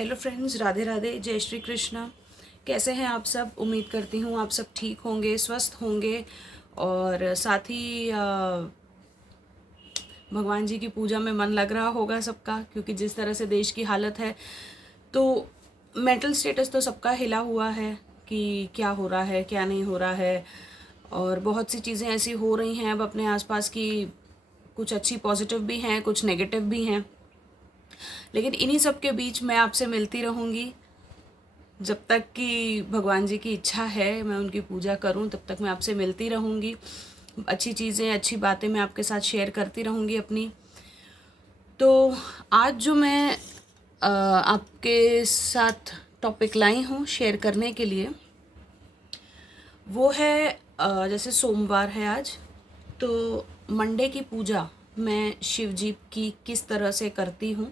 Hello friends, Radhe Radhe, जय श्री कृष्णा। कैसे हैं आप सब? उम्मीद करती हूँ आप सब ठीक होंगे, स्वस्थ होंगे और साथ ही भगवान जी की पूजा में मन लग रहा होगा सबका, क्योंकि जिस तरह से देश की हालत है तो मेंटल स्टेटस तो सबका हिला हुआ है कि क्या हो रहा है, क्या नहीं हो रहा है। और बहुत सी चीज़ें ऐसी हो रही हैं अब अपने आसपास की, कुछ अच्छी पॉजिटिव भी हैं, कुछ नेगेटिव भी हैं। लेकिन इन्हीं सब के बीच मैं आपसे मिलती रहूँगी जब तक कि भगवान जी की इच्छा है मैं उनकी पूजा करूं, तब तक मैं आपसे मिलती रहूंगी। अच्छी चीज़ें, अच्छी बातें मैं आपके साथ शेयर करती रहूंगी अपनी। तो आज जो मैं आपके साथ टॉपिक लाई हूँ शेयर करने के लिए, वो है जैसे सोमवार है आज, तो मंडे की पूजा मैं शिव जी की किस तरह से करती हूँ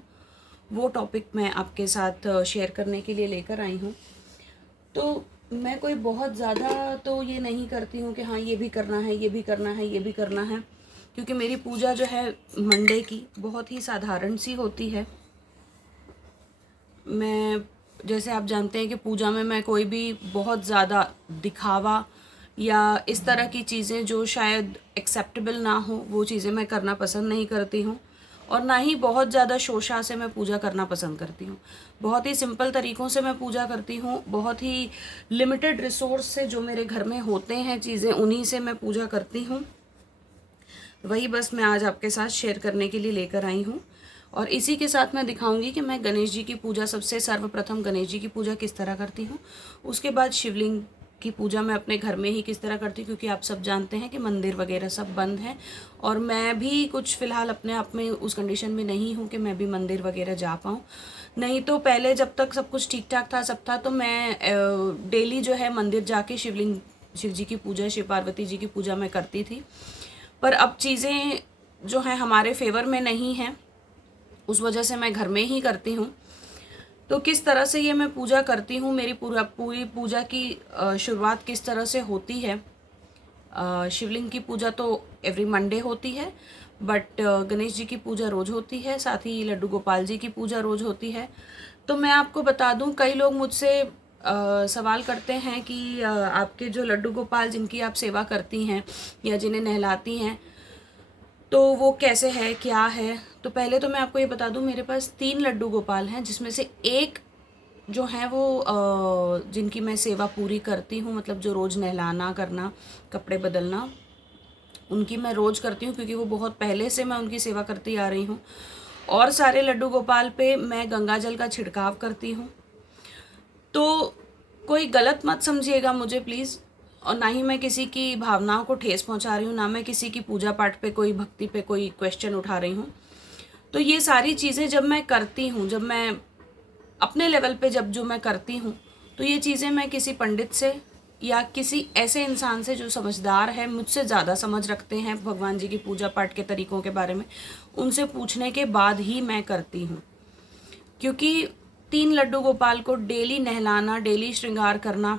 वो टॉपिक मैं आपके साथ शेयर करने के लिए लेकर आई हूँ। तो मैं कोई बहुत ज़्यादा तो ये नहीं करती हूँ कि हाँ ये भी करना है, ये भी करना है, ये भी करना है, क्योंकि मेरी पूजा जो है मंडे की बहुत ही साधारण सी होती है। मैं, जैसे आप जानते हैं कि पूजा में मैं कोई भी बहुत ज़्यादा दिखावा या इस तरह की चीज़ें जो शायद एक्सेप्टेबल ना हो वो चीज़ें मैं करना पसंद नहीं करती हूँ, और ना ही बहुत ज़्यादा शोशा से मैं पूजा करना पसंद करती हूँ। बहुत ही सिंपल तरीक़ों से मैं पूजा करती हूँ, बहुत ही लिमिटेड रिसोर्स से जो मेरे घर में होते हैं चीज़ें, उन्हीं से मैं पूजा करती हूँ। वही बस मैं आज आपके साथ शेयर करने के लिए लेकर आई हूँ। और इसी के साथ मैं दिखाऊंगी कि मैं गणेश जी की पूजा, सबसे सर्वप्रथम गणेश जी की पूजा किस तरह करती हूँ, उसके बाद शिवलिंग की पूजा मैं अपने घर में ही किस तरह करती हूँ, क्योंकि आप सब जानते हैं कि मंदिर वगैरह सब बंद हैं और मैं भी कुछ फ़िलहाल अपने आप में उस कंडीशन में नहीं हूँ कि मैं भी मंदिर वगैरह जा पाऊँ। नहीं तो पहले जब तक सब कुछ ठीक ठाक था, सब था, तो मैं डेली जो है मंदिर जाके शिव जी की पूजा, शिव पार्वती जी की पूजा मैं करती थी। पर अब चीज़ें जो हैं हमारे फेवर में नहीं हैं, उस वजह से मैं घर में ही करती हूँ। तो किस तरह से ये मैं पूजा करती हूँ, मेरी पूरी पूजा की शुरुआत किस तरह से होती है। शिवलिंग की पूजा तो एवरी मंडे होती है, बट गणेश जी की पूजा रोज़ होती है, साथ ही लड्डू गोपाल जी की पूजा रोज़ होती है। तो मैं आपको बता दूं, कई लोग मुझसे सवाल करते हैं कि आपके जो लड्डू गोपाल जिनकी आप सेवा करती हैं या जिन्हें नहलाती हैं, तो वो कैसे है, क्या है। तो पहले तो मैं आपको ये बता दूं, मेरे पास 3 लड्डू गोपाल हैं, जिसमें से एक जो है वो जिनकी मैं सेवा पूरी करती हूँ, मतलब जो रोज़ नहलाना करना, कपड़े बदलना, उनकी मैं रोज़ करती हूँ, क्योंकि वो बहुत पहले से मैं उनकी सेवा करती आ रही हूँ। और सारे लड्डू गोपाल पे मैं गंगा जल का छिड़काव करती हूँ। तो कोई गलत मत समझिएगा मुझे प्लीज़, और ना ही मैं किसी की भावनाओं को ठेस पहुंचा रही हूँ, ना मैं किसी की पूजा पाठ पे, कोई भक्ति पे कोई क्वेश्चन उठा रही हूँ। तो ये सारी चीज़ें जब मैं करती हूँ, जब मैं अपने लेवल पे जब जो मैं करती हूँ, तो ये चीज़ें मैं किसी पंडित से या किसी ऐसे इंसान से जो समझदार है, मुझसे ज़्यादा समझ रखते हैं भगवान जी की पूजा पाठ के तरीक़ों के बारे में, उनसे पूछने के बाद ही मैं करती हूँ। क्योंकि 3 लड्डू गोपाल को डेली नहलाना, डेली श्रृंगार करना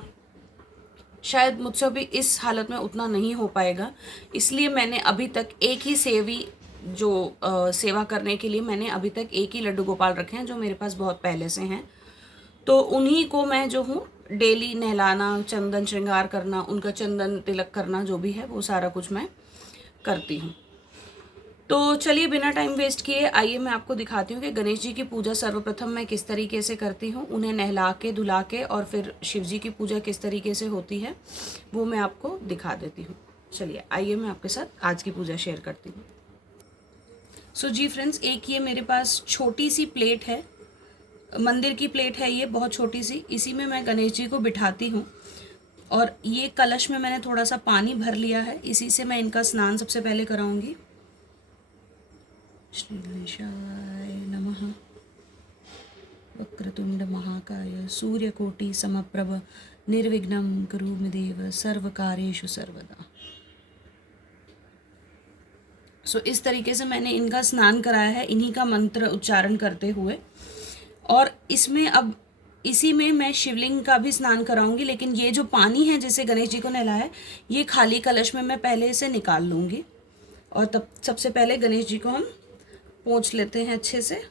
शायद मुझसे अभी इस हालत में उतना नहीं हो पाएगा। इसलिए मैंने अभी तक एक ही जो सेवा करने के लिए मैंने अभी तक एक ही लड्डू गोपाल रखे हैं, जो मेरे पास बहुत पहले से हैं। तो उन्हीं को मैं जो हूँ डेली नहलाना, चंदन श्रृंगार करना, उनका चंदन तिलक करना, जो भी है वो सारा कुछ मैं करती हूँ। तो चलिए बिना टाइम वेस्ट किए आइए मैं आपको दिखाती हूँ कि गणेश जी की पूजा सर्वप्रथम मैं किस तरीके से करती हूँ। उन्हें नहला के, धुला के, और फिर शिव जी की पूजा किस तरीके से होती है वो मैं आपको दिखा देती हूँ। चलिए आइए मैं आपके साथ आज की पूजा शेयर करती हूँ। सो जी फ्रेंड्स, एक ये मेरे पास छोटी सी प्लेट है, मंदिर की प्लेट है ये, बहुत छोटी सी। इसी में मैं गणेश जी को बिठाती हूँ, और ये कलश में मैंने थोड़ा सा पानी भर लिया है, इसी से मैं इनका स्नान सबसे पहले कराऊंगी। श्री गणेशाय नमः। वक्रतुंड महाकाय सूर्यकोटि समप्रभ निर्विघ्नं कुरु मे देव सर्वकार्येषु सर्वदा। सो इस तरीके से मैंने इनका स्नान कराया है, इन्हीं का मंत्र उच्चारण करते हुए। और इसमें अब इसी में मैं शिवलिंग का भी स्नान कराऊंगी, लेकिन ये जो पानी है जिसे गणेश जी को नहलाया है, ये खाली कलश में मैं पहले से निकाल लूँगी। और तब सबसे पहले गणेश जी को हम पोंछ लेते हैं अच्छे से।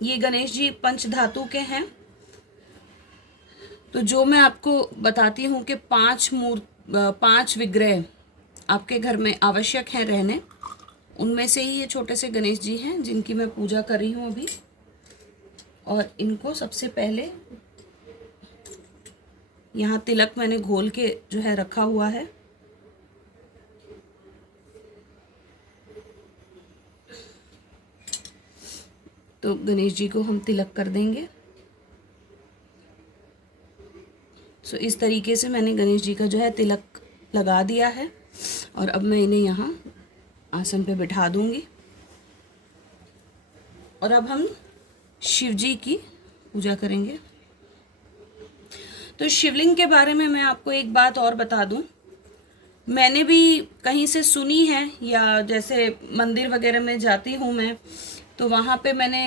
ये गणेश जी पंच धातु के हैं। तो जो मैं आपको बताती हूँ कि 5 विग्रह आपके घर में आवश्यक हैं रहने, उनमें से ही ये छोटे से गणेश जी हैं जिनकी मैं पूजा कर रही हूँ अभी। और इनको सबसे पहले यहाँ तिलक मैंने घोल के जो है रखा हुआ है। तो गणेश जी को हम तिलक कर देंगे। सो इस तरीके से मैंने गणेश जी का जो है तिलक लगा दिया है और अब मैं इन्हें यहाँ आसन पे बिठा दूंगी। और अब हम शिव जी की पूजा करेंगे। तो शिवलिंग के बारे में मैं आपको एक बात और बता दूं, मैंने भी कहीं से सुनी है या जैसे मंदिर वगैरह में जाती हूँ मैं, तो वहाँ पे मैंने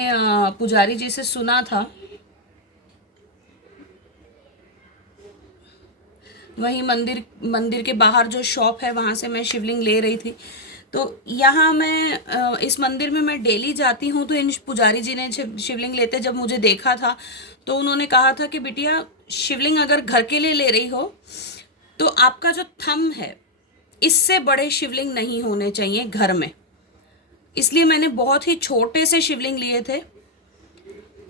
पुजारी जी से सुना था, वहीं मंदिर के बाहर जो शॉप है वहाँ से मैं शिवलिंग ले रही थी। तो यहाँ मैं इस मंदिर में मैं डेली जाती हूँ। तो इन पुजारी जी ने शिवलिंग लेते जब मुझे देखा था तो उन्होंने कहा था कि बिटिया, शिवलिंग अगर घर के लिए ले रही हो तो आपका जो थंब है इससे बड़े शिवलिंग नहीं होने चाहिए घर में। इसलिए मैंने बहुत ही छोटे से शिवलिंग लिए थे।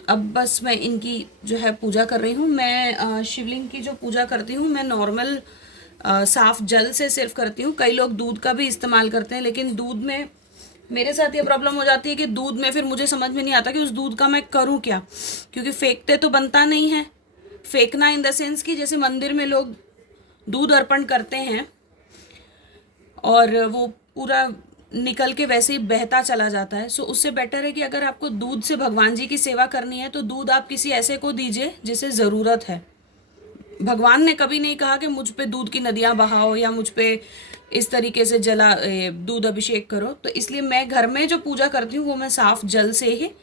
अब बस मैं इनकी जो है पूजा कर रही हूँ। मैं शिवलिंग की जो पूजा करती हूँ मैं नॉर्मल साफ जल से सिर्फ करती हूँ। कई लोग दूध का भी इस्तेमाल करते हैं, लेकिन दूध में मेरे साथ ये प्रॉब्लम हो जाती है कि दूध में फिर मुझे समझ में नहीं आता कि उस दूध का मैं करूँ क्या, क्योंकि फेंकते तो बनता नहीं है। फेंकना इन द सेंस कि जैसे मंदिर में लोग दूध अर्पण करते हैं और वो पूरा निकल के वैसे ही बहता चला जाता है। सो उससे बेटर है कि अगर आपको दूध से भगवान जी की सेवा करनी है तो दूध आप किसी ऐसे को दीजिए जिसे ज़रूरत है। भगवान ने कभी नहीं कहा कि मुझ पे दूध की नदियाँ बहाओ या मुझ पे इस तरीके से दूध अभिषेक करो। तो इसलिए मैं घर में जो पूजा करती हूँ वो मैं साफ जल से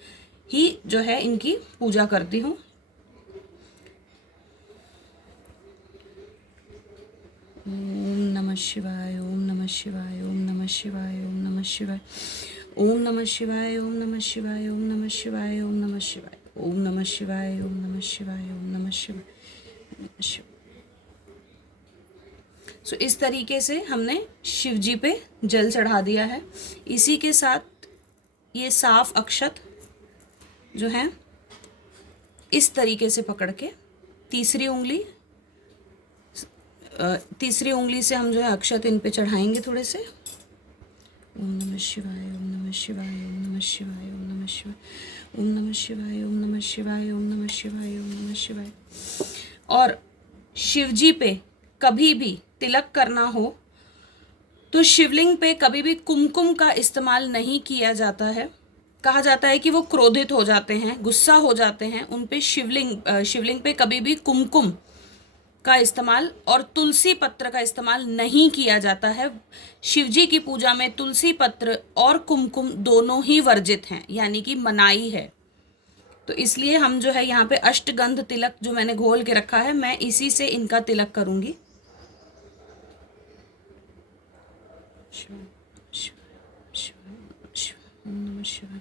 ही जो है इनकी पूजा करती हूँ। ओम नमः शिवाय, ओम नमः शिवाय, ओम नमः शिवाय, ओम नमः शिवाय, ओम नमः शिवाय, ओम नमः शिवाय, ओम नमः शिवाय, ओम नमः शिवाय, ओम नमः शिवाय, ओम नमः शिवाय, ओम नमः शिवाय, ओम नमः शिवाय। सो इस तरीके से हमने शिव जी पे जल चढ़ा दिया है। इसी के साथ ये साफ अक्षत जो है इस तरीके से पकड़ के तीसरी उंगली से हम जो है अक्षत इन पे चढ़ाएंगे थोड़े से। ओम नमः शिवाय, ओम नमः शिवाय, ओम नमः शिवाय, ओम नमः शिवाय, ओम नमः शिवाय, ओम नमः शिवाय, ओम नमः शिवाय, ओम नमः शिवाय। और शिव जी पे कभी भी तिलक करना हो तो शिवलिंग पे कभी भी कुमकुम का इस्तेमाल नहीं किया जाता है। कहा जाता है कि वो क्रोधित हो जाते हैं, गुस्सा हो जाते हैं। उन पे शिवलिंग पे कभी भी कुमकुम का इस्तेमाल और तुलसी पत्र का इस्तेमाल नहीं किया जाता है। शिव जी की पूजा में तुलसी पत्र और कुमकुम दोनों ही वर्जित हैं, यानी कि मनाही है। तो इसलिए हम जो है यहाँ पे अष्टगंध तिलक जो मैंने घोल के रखा है, मैं इसी से इनका तिलक करूँगी। ओम नमः शिवाय,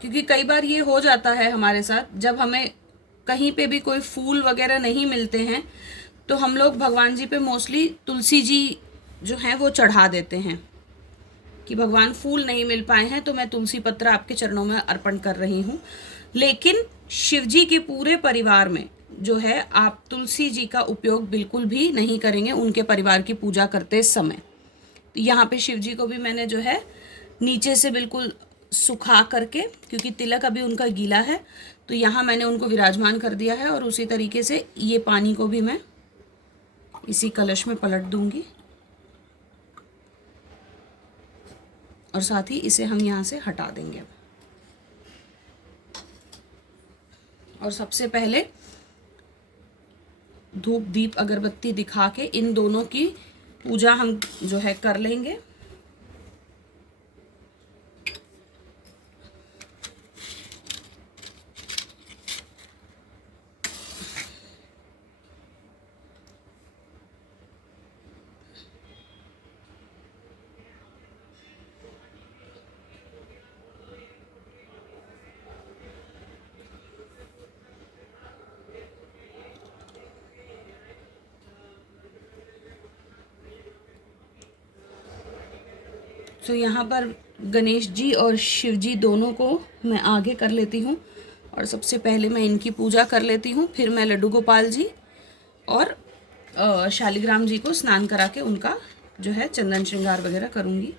क्योंकि कई बार ये हो जाता है हमारे साथ, जब हमें कहीं पे भी कोई फूल वगैरह नहीं मिलते हैं तो हम लोग भगवान जी पे मोस्टली तुलसी जी जो हैं वो चढ़ा देते हैं कि भगवान फूल नहीं मिल पाए हैं तो मैं तुलसी पत्र आपके चरणों में अर्पण कर रही हूँ। लेकिन शिव जी के पूरे परिवार में जो है आप तुलसी जी का उपयोग बिल्कुल भी नहीं करेंगे उनके परिवार की पूजा करते समय। तो यहाँ पे शिव जी को भी मैंने जो है नीचे से बिल्कुल सुखा करके, क्योंकि तिलक अभी उनका गीला है, तो यहाँ मैंने उनको विराजमान कर दिया है। और उसी तरीके से ये पानी को भी मैं इसी कलश में पलट दूंगी और साथ ही इसे हम यहाँ से हटा देंगे। और सबसे पहले धूप दीप अगरबत्ती दिखा के इन दोनों की पूजा हम जो है कर लेंगे। तो यहाँ पर गणेश जी और शिव जी दोनों को मैं आगे कर लेती हूँ, और सबसे पहले मैं इनकी पूजा कर लेती हूँ, फिर मैं लड्डू गोपाल जी और शालिग्राम जी को स्नान करा के उनका जो है चंदन श्रृंगार वगैरह करूँगी।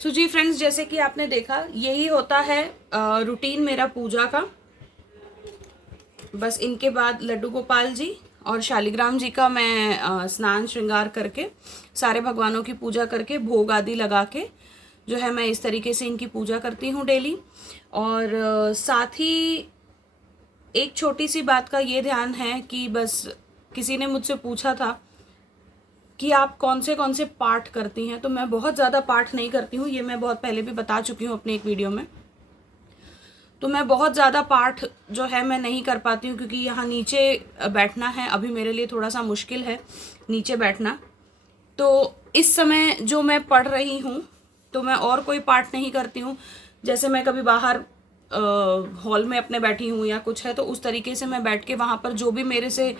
सो जी फ्रेंड्स, जैसे कि आपने देखा, यही होता है रूटीन मेरा पूजा का। बस इनके बाद लड्डू गोपाल जी और शालिग्राम जी का मैं स्नान श्रृंगार करके सारे भगवानों की पूजा करके भोग आदि लगा के जो है मैं इस तरीके से इनकी पूजा करती हूँ डेली। और साथ ही एक छोटी सी बात का ये ध्यान है कि बस किसी ने मुझसे पूछा था कि आप कौन से पाठ करती हैं, तो मैं बहुत ज़्यादा पाठ नहीं करती हूँ, ये मैं बहुत पहले भी बता चुकी हूँ अपने एक वीडियो में। तो मैं बहुत ज़्यादा पाठ जो है मैं नहीं कर पाती हूँ, क्योंकि यहाँ नीचे बैठना है, अभी मेरे लिए थोड़ा सा मुश्किल है नीचे बैठना। तो इस समय जो मैं पढ़ रही हूँ, तो मैं और कोई पाठ नहीं करती हूँ। जैसे मैं कभी बाहर हॉल में अपने बैठी हूँ या कुछ है, तो उस तरीके से मैं बैठ के वहाँ पर जो भी मेरे से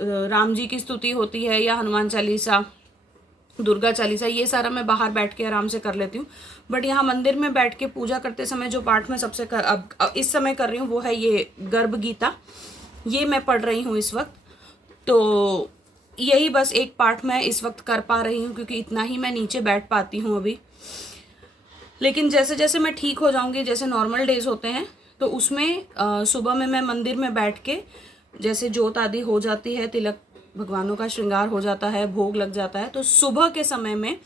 राम जी की स्तुति होती है या हनुमान चालीसा, दुर्गा चालीसा, ये सारा मैं बाहर बैठ के आराम से कर लेती हूँ। बट यहाँ मंदिर में बैठ के पूजा करते समय जो पाठ मैं अब इस समय कर रही हूँ वो है ये गर्भ गीता, ये मैं पढ़ रही हूँ इस वक्त। तो यही बस एक पाठ मैं इस वक्त कर पा रही हूँ, क्योंकि इतना ही मैं नीचे बैठ पाती हूँ अभी। लेकिन जैसे जैसे मैं ठीक हो जाऊँगी, जैसे नॉर्मल डेज होते हैं, तो उसमें सुबह में मैं मंदिर में बैठ के जैसे जोत आदि हो जाती है, तिलक भगवानों का श्रृंगार हो जाता है, भोग लग जाता है, तो सुबह के समय में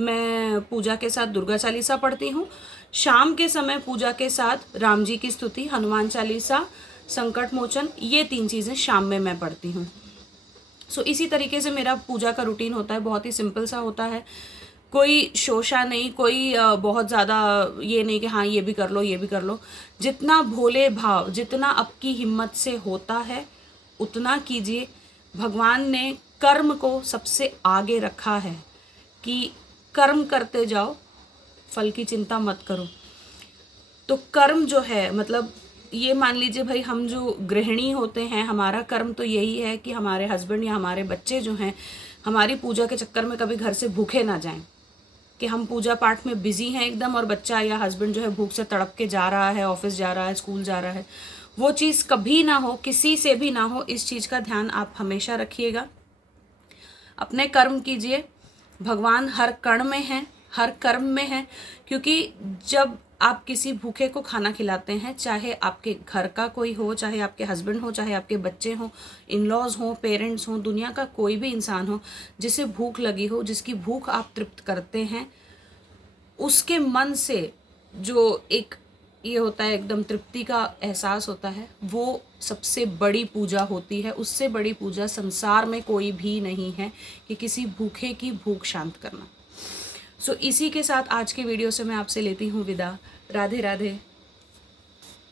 मैं पूजा के साथ दुर्गा चालीसा पढ़ती हूँ। शाम के समय पूजा के साथ राम जी की स्तुति, हनुमान चालीसा, संकट मोचन, ये 3 चीज़ें शाम में मैं पढ़ती हूँ। सो इसी तरीके से मेरा पूजा का रूटीन होता है, बहुत ही सिंपल सा होता है, कोई शोशा नहीं, कोई बहुत ज़्यादा ये नहीं कि हाँ ये भी कर लो ये भी कर लो। जितना भोले भाव, जितना आपकी हिम्मत से होता है उतना कीजिए। भगवान ने कर्म को सबसे आगे रखा है कि कर्म करते जाओ, फल की चिंता मत करो। तो कर्म जो है, मतलब ये मान लीजिए भाई, हम जो गृहिणी होते हैं, हमारा कर्म तो यही है कि हमारे हस्बैंड या हमारे बच्चे जो हैं हमारी पूजा के चक्कर में कभी घर से भूखे ना जाएं, कि हम पूजा पाठ में बिजी हैं एकदम और बच्चा या हस्बैंड जो है भूख से तड़प के जा रहा है, ऑफिस जा रहा है, स्कूल जा रहा है, वो चीज़ कभी ना हो, किसी से भी ना हो। इस चीज़ का ध्यान आप हमेशा रखिएगा। अपने कर्म कीजिए, भगवान हर कण में हैं, हर कर्म में हैं। क्योंकि जब आप किसी भूखे को खाना खिलाते हैं, चाहे आपके घर का कोई हो, चाहे आपके हस्बैंड हो, चाहे आपके बच्चे हों, इन लॉज हों, पेरेंट्स हों, दुनिया का कोई भी इंसान हो जिसे भूख लगी हो, जिसकी भूख आप तृप्त करते हैं, उसके मन से जो एक ये होता है एकदम तृप्ति का एहसास होता है, वो सबसे बड़ी पूजा होती है। उससे बड़ी पूजा संसार में कोई भी नहीं है कि किसी भूखे की भूख शांत करना। सो इसी के साथ आज के वीडियो से मैं आपसे लेती हूँ विदा। राधे राधे।